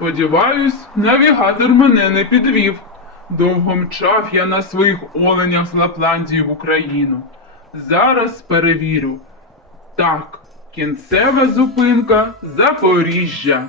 Сподіваюсь, навігатор мене не підвів. Довго мчав я на своїх оленях з Лапландії в Україну. Зараз перевірю. Так, кінцева зупинка Запоріжжя.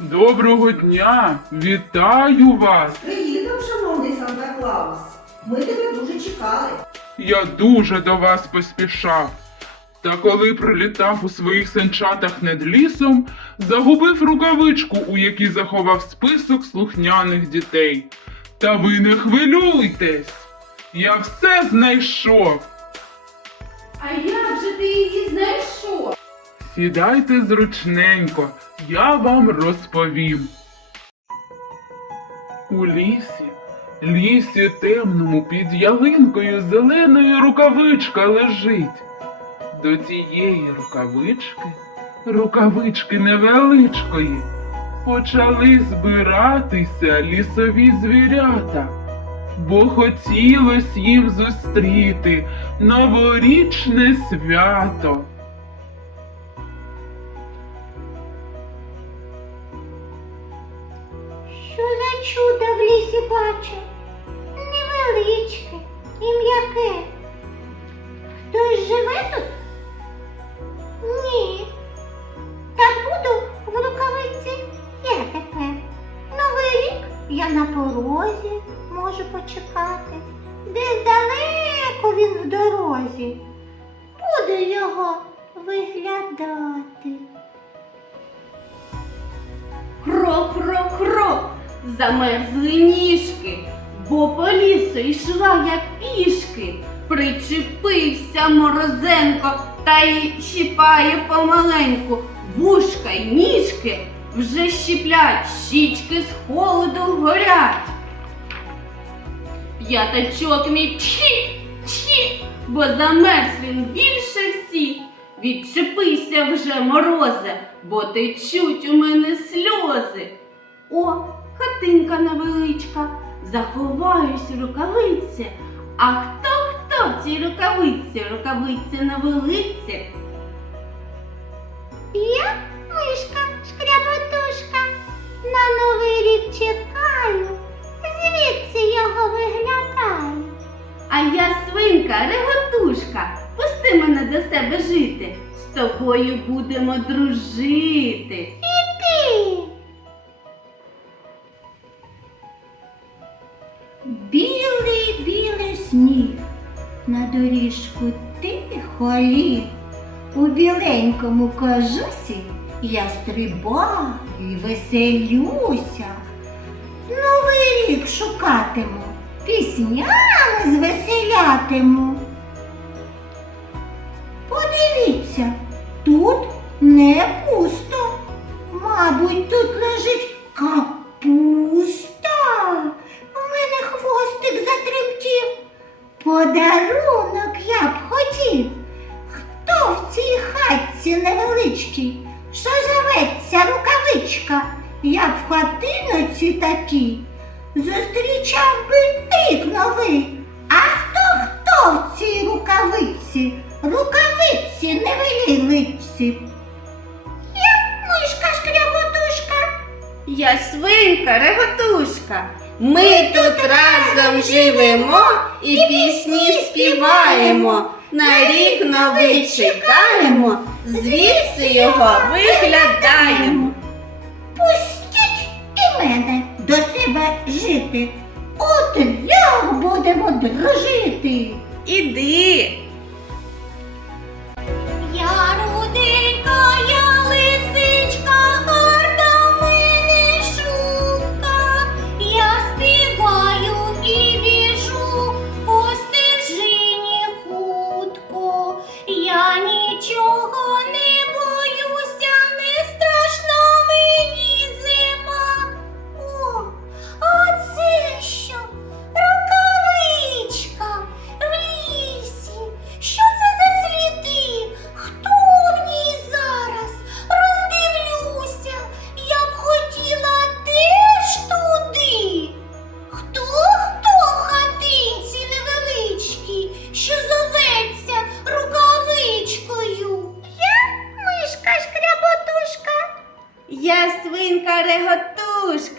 Доброго дня! Вітаю вас! Приїдав, шановний Санта Клаус. Ми тебе дуже чекали. Я дуже до вас поспішав. Та коли прилітав у своїх санчатах над лісом, загубив рукавичку, у якій заховав список слухняних дітей. Та ви не хвилюйтесь, я все знайшов. А як же ти її знайшов? Сідайте зручненько, я вам розповім. У лісі, лісі темному під ялинкою зеленою рукавичка лежить. До тієї рукавички, рукавички невеличкої, почали збиратися лісові звірята, бо хотілось їм зустріти новорічне свято. Виглядати. Крок-крок-крок, замерзли ніжки, бо по лісу йшла я пішки. Причепився морозенко та й щіпає помаленьку. Вушка й ніжки вже щіплять, щічки з холоду горять. П'ятачок мій тхі, тхі, бо замерз він більше всіх. Відчепися вже, морозе, бо течуть у мене сльози. О, хатинка невеличка, заховаюсь в рукавиці. А хто хто в цій рукавиці? Рукавиці невелиці. Я мишка шкряботушка. На новий рік чекаю, З тобою будемо дружити. Ти. Білий білий сніг, на доріжку тихо ліг. У біленькому кожусі я стрибаю і веселюся. Новий рік шукатиму, піснями звеселятиму. В цій хатці невеличкій, що зоветься рукавичка? Я б в хатиноці такій зустрічав би рік новий. А хто хто в цій рукавиці? Рукавиці невеличці. Я мишка шкряботушка. Я свинка, реготушка. Ми тут разом живемо і пісні співаємо. На рік новий чекаємо, звідси його виглядаємо. Пустіть і мене до себе жити. От як будемо дружити. Іди.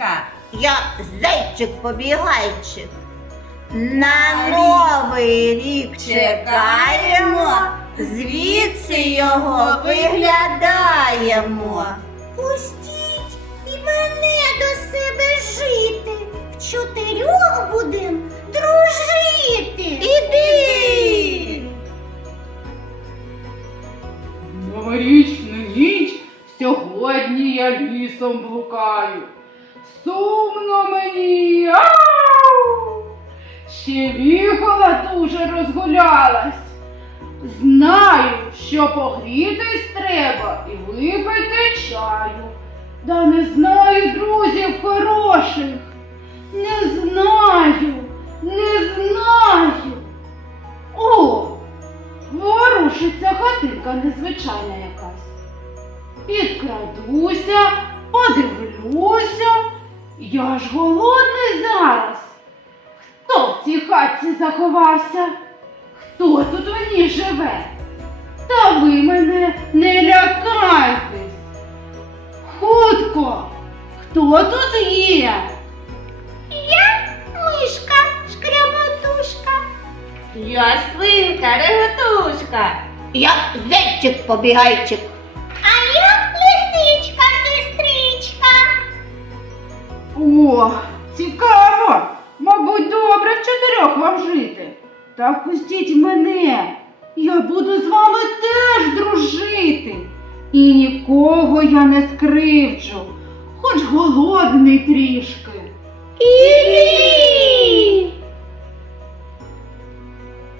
Реготушка. Я зайчик-побігайчик. На новий рік чекаємо, звідси його виглядаємо. Пустіть і мене до себе жити. В чотирьох будем дружити. Іди. Новорічну ніч сьогодні я лісом блукаю. Сумно мені. Ау! Ще віхола дуже розгулялась. Знаю, що погрітись треба і випити чаю. Да не знаю друзів хороших. Не знаю, не знаю. О, Ворушиться хатинка незвичайна якась. Підкрадуся, подивлюся. Я ж голодний зараз. Хто в цій хатці заховався? Хто тут в ній живе? Та ви мене не лякайтесь. Хутко, хто тут є? Я мишка, шкряботушка. Я свинка, реготушка. Я зайчик-побігайчик. А О, цікаво! Мабуть, добре в чотирьох вам жити. Та впустіть мене. Я буду з вами теж дружити. І нікого я не скривджу, хоч голодний трішки. Ілі!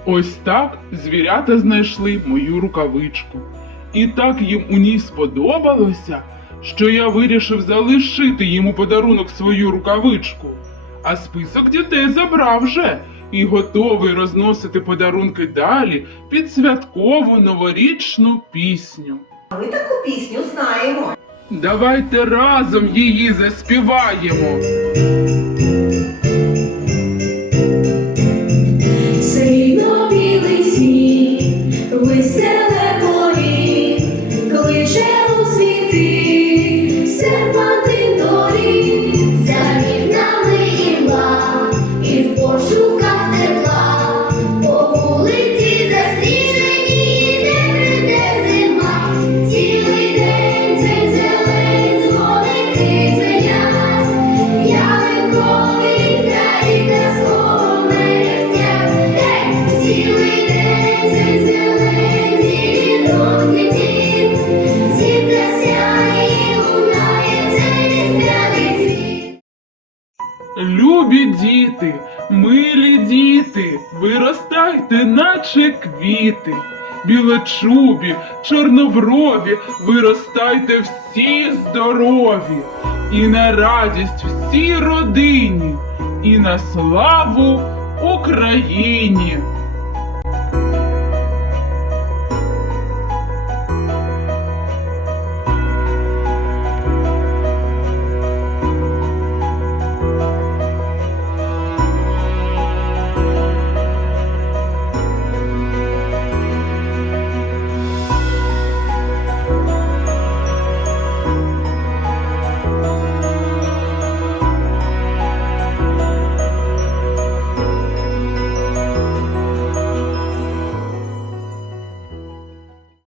Ось так звірята знайшли мою рукавичку. І так їм у ній сподобалося, що я вирішив залишити йому подарунок свою рукавичку. А список дітей забрав вже і готовий розносити подарунки далі під святкову новорічну пісню. Ми таку пісню знаємо. Давайте разом її заспіваємо. Діти, милі діти, виростайте, наче квіти. Білочубі, чорноброві, виростайте всі здорові, і на радість всій родині, і на славу Україні.